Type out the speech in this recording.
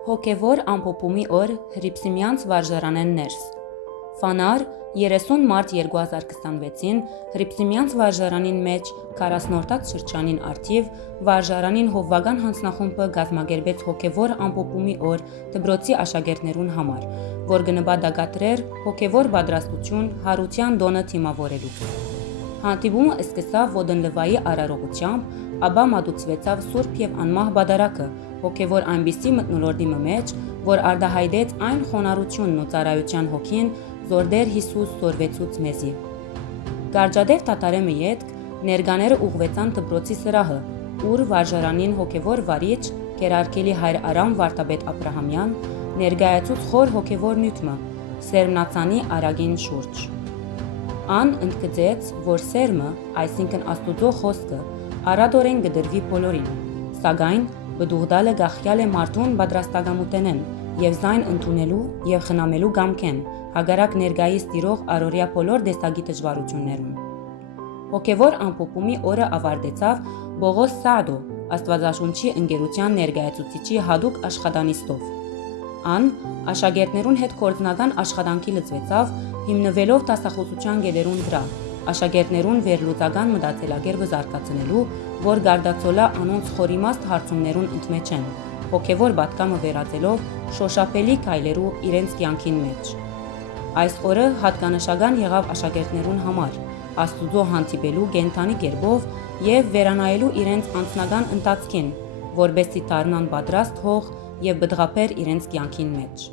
Հոգևոր ամփոփումի օր Հռիփսիմյանց վարժարանեն ներս։ Ֆանար 30 մարտ 2026-ին Հռիփսիմյանց վարժարանին մեջ 40-րդ շրջանին արդիվ վարժարանին հովվական հանձնախումբը գազմագերբեց հոգևոր ամփոփումի օր դպրոցի աշակերտներուն համար, որ գնբադակատրեր հոգևոր պատրաստություն հարության դոնը թիմավորելու։ Հանդիպումը սկսավ ոդնլվայի արարողությամբ, ապա մատուցվեցավ սուրբ եւ անմահ բադարակը, հոգևոր այնպիսի մթնոլորտի մեջ, որ արդահայտեց այն խոնարհությունն ու ծառայության հոգին, զորդեր Հիսուս զորվեցուց մեզի։ Գարջադեր Տատարեմը ետք ներկաները ուղղվեցան դպրոցի սրահը, ուր վարժարանին հոգևոր վարիչ Գերարկելի հայր Արամ Վարդապետ Աբրահամյան ներկայացուց խոր հոգևոր նյութը Սերմնացանի արագին շուրջ։ Ան ընդգծեց, որ սերմը, այսինքն Աստուծո խոսքը, արադորեն գդրվի բոլորին, սակայն բդուղդալը գախյալ է մարդուն պատրաստակամութենեն եւ զայն ընդունելու եւ խնամելու գամքեն, հագարակ ներկայիս տիրող առօրյա բոլոր տեսակի դժվարություններուն։ Հոգևոր ամփոփումի օրը ավարտեցավ Բողոս Սաադո, Աստվածաշունչի ընկերության ներկայացուցիչի հadouk աշխատանիստով։ Ան աշակերտներուն հետ կորձնական աշխատանքի լծվեցավ, հիմնվելով դասախոսության գեդերուն վրա, աշակերտներուն վերլուծական մտածելակերպը զարգացնելու, որ գարդացոլա անոնց խորիմաստ հարցումներուն ընդմեջեն, հոգևոր պատկամը վերածելով շոշափելի քայլերու իրենց կյանքին մեջ։ Այս օրը հատկանշական եղավ աշակերտներուն համար, Աստուծո հանդիպելու կենդանի կերպով եւ վերանայելու իրենց անձնական ընթացքին, որբեսի դառնան պատրաստ հող եւ բդղափեր իրենց կյանքին մեջ։